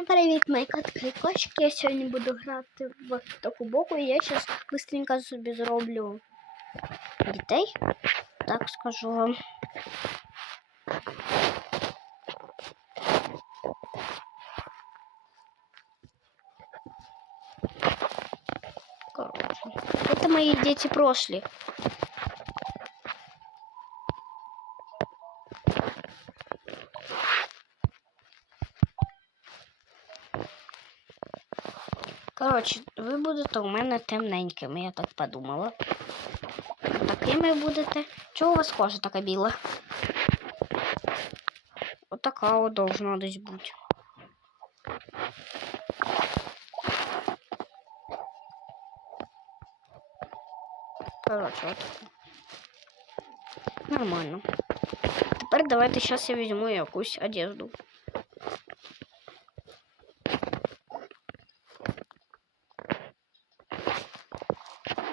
Привіт, мої котки кошки. Я сьогодні буду грати в таку боку, і я зараз швидко собі зроблю дітей. Так скажу вам. Короче, это мои дети прошли. Коротше, ви будете у мене темненькими, я так подумала. Такими будете. Чого у вас кожа така біла? Отака от должна десь бути. Коротше, от. Нормально. Тепер давайте зараз я візьму якусь одежду.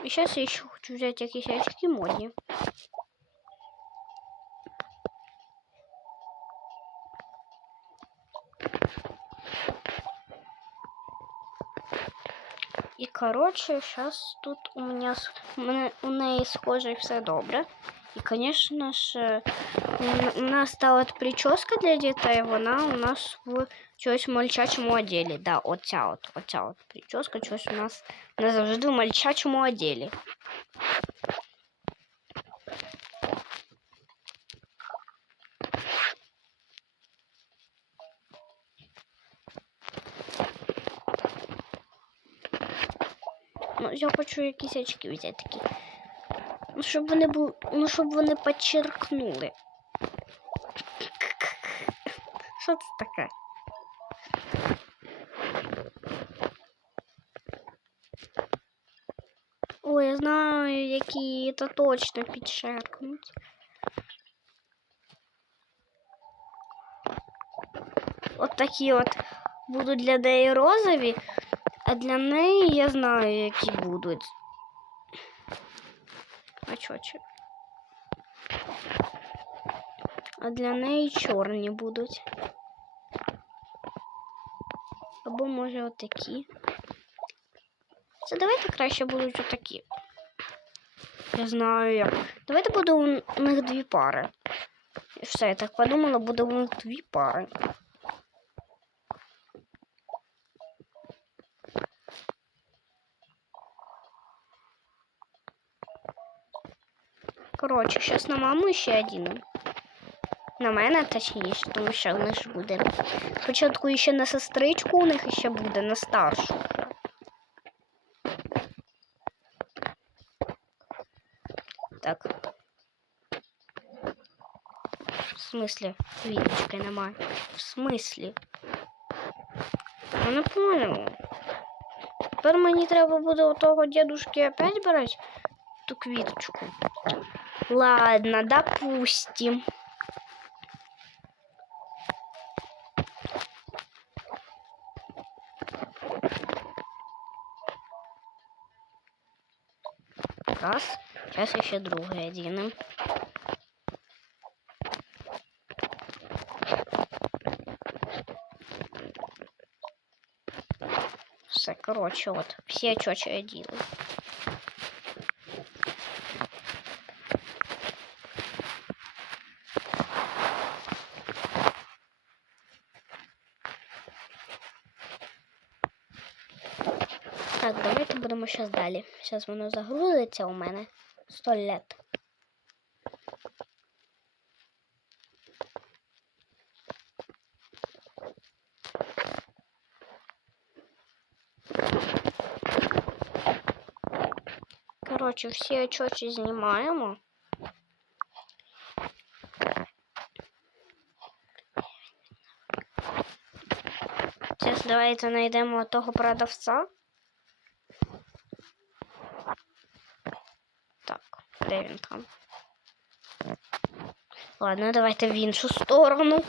И сейчас я еще хочу взять какие-то очки модни. І коротше, зараз тут у мене у неї схоже все добре. І, звісно ж, у- у нас та от прическа для дітей, вона у нас в чогось мальчачому оділі. Да, оця от, оця от прическа, чогось у нас не завжди в мальчачому оділі. Ну, я хочу якісь очки взяти такі. Ну, щоб вони були. Ну, щоб вони підчеркнули. Що це таке? Ой, я знаю, які це точно підчеркнуть. От такі от будуть для неї розові, а для неї я знаю, які будуть. Очочок. А для неї чорні будуть. Або може отакі. Це давайте краще будуть отакі. Я знаю як. Давайте буде у них дві пари. Все, я так подумала, буде у них дві пари. Коротше, зараз на маму ще один. На мене точніше, тому що у них буде. Спочатку ще на сестричку у них ще буде, на старшу. Так. В смислі? Квіточки немає. В смислі? Я не поняла. Тепер мені треба буде у того дедушки опять брати ту квіточку. Ладно, допустим. Раз. Сейчас еще другой оденем. Все, короче, вот. Все чёчи я делаю. Так, давайте будемо зараз далі. Зараз воно загрузиться у мене 100 лет. Коротше, всі очочі знімаємо. Зараз давайте знайдемо того продавця. Так, де він там? Ладно, давайте в іншу сторону.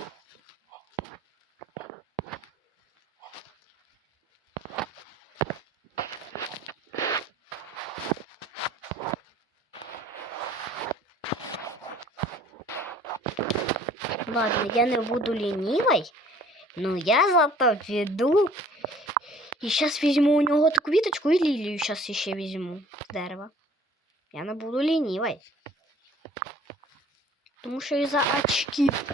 Ладно, я не буду лінівий. Ну, я зато піду. І зараз візьму у нього ту квіточку і лілію зараз ще візьму з дерева. Я не буду лінівий. Тому що із-за очків.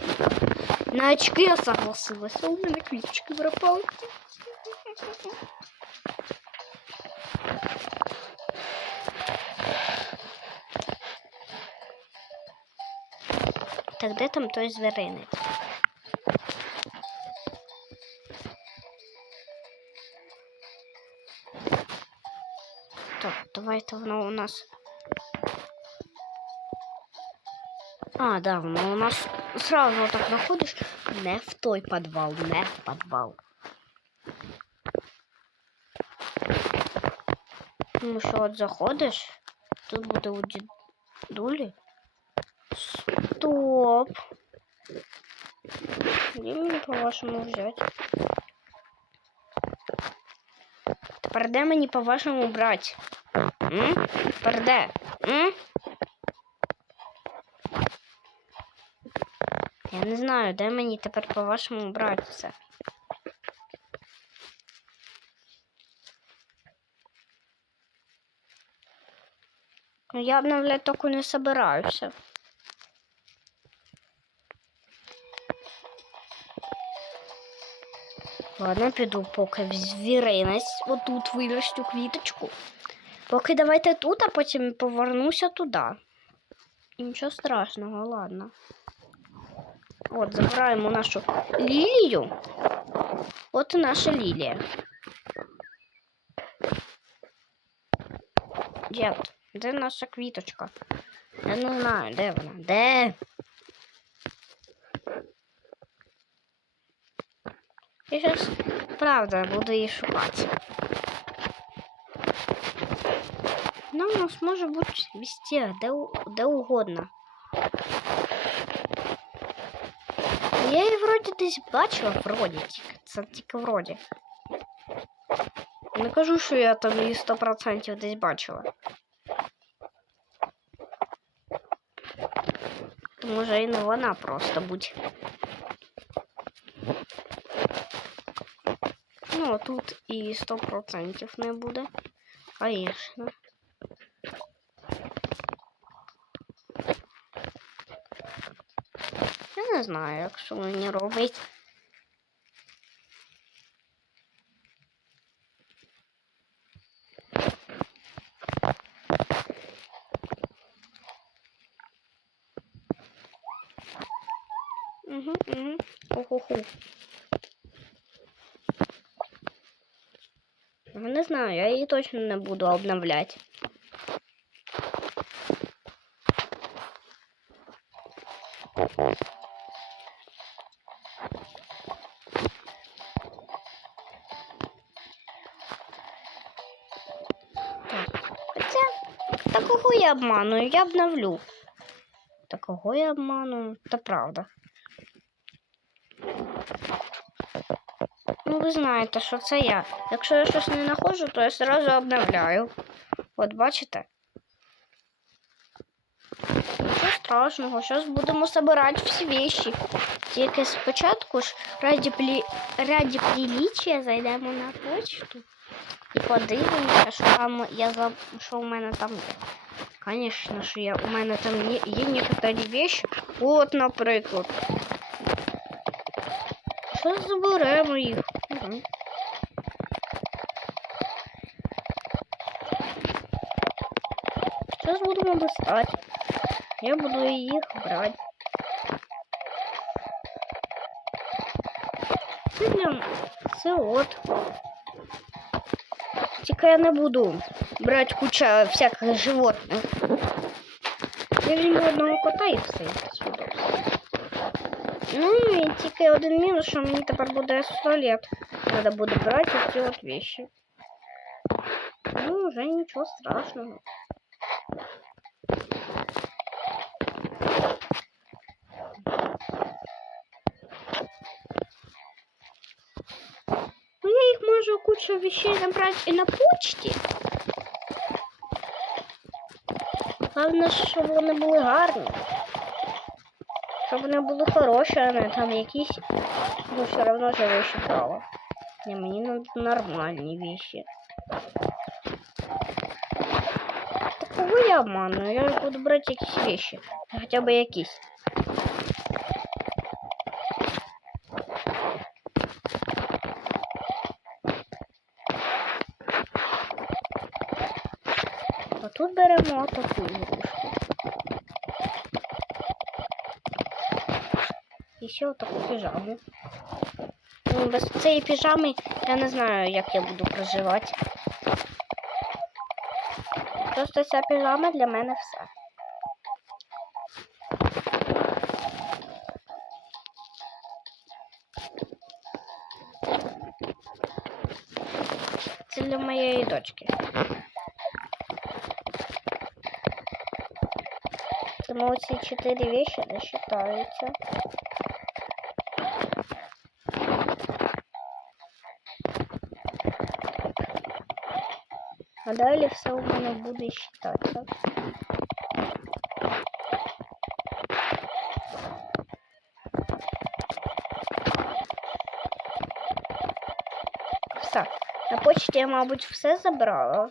На очки я согласилася. У мене квіточки пропали. Так де там той зверинець? Так, давайте воно у нас. А, да, воно у нас сразу вот так заходиш не в той підвал, не в підвал. Тому що от заходиш, тут буде у дідулі. Стоп. Где мені по-вашому взяти? Тепер де мені по-вашому брати? М? Тепер де? М? Я не знаю, де мені тепер по-вашому брати це. Ну, я обновлять только не собираюся. Ладно, піду поки в звіринець отут виростю квіточку. Поки давайте тут, а потім повернуся туди. Нічого страшного, ладно. От, забираємо нашу лілію. От і наша лілія. Дід, де наша квіточка? Я не знаю, де вона? Де? Я зараз, правда, буду її шукати. Вона у нас може бути везде, де, де угодно. Я її вроді десь бачила, вроді тільки. Це тільки вроді. Не кажу, що я там її 100% десь бачила. То може і не вона просто будь. Ну, а тут і 100% не буде. Конечно. не знаю, як що мені робить. Угу, угу. Ху-ху-ху. Ну, Не знаю, я її точно не буду обновляти. Так. Обманую? Я обновлю. Та кого я обманую? Та правда. Ну, ви знаєте, що це я. Якщо я щось не знаходжу, то я одразу обновляю. От бачите? Нічого страшного, зараз будемо збирати всі вещи. Тільки спочатку ж раді, плі... раді приліччя зайдемо на почту і подивимося, що там я заб... що у мене там є. Звісно, що я... у мене там є, є некоторі вещи. От, наприклад. Що заберемо їх? Угу. Зараз будемо достати. Я буду їх брати. Це для це от. Тільки я не буду брати куча всяких животних. Я візьму одного кота і все. сюди. Ну і тільки один мінус, що мені тепер буде 100 лет. Треба буде брати ці от вещи. Ну, вже нічого страшного. я їх можу кучу вещей забрати і на почті. Головне, щоб вони були гарні. Щоб вони були хороші, а не там якісь Ну, все равно же вещи права. Не, мне надо нормальные вещи. Так кого я обманываю? Я ж буду брать якісь вещи. Хотя бы якісь. тут беремо таку ігрушку. І ще отаку піжаму. Ну, без цієї піжами я не знаю, як я буду проживати. Просто ця піжама для мене все. Це для моєї дочки. Тому ці чотири вещи не считаються. А далі все у мене буде считатися. Все. На почті я, мабуть, все забрала.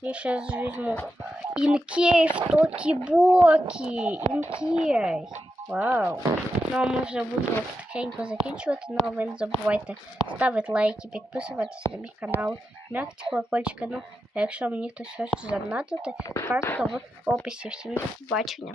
Я сейчас візьму. Инкей в токи-боки. Інкей. Вау. Ну, а ми вже будемо тихенько закінчувати. Ну, а ви не забувайте ставити лайки, підписуватися на мій канал, м'якти колокольчик. Ну, а якщо мені хтось хоче задонатити, картка в описі. Всім до побачення.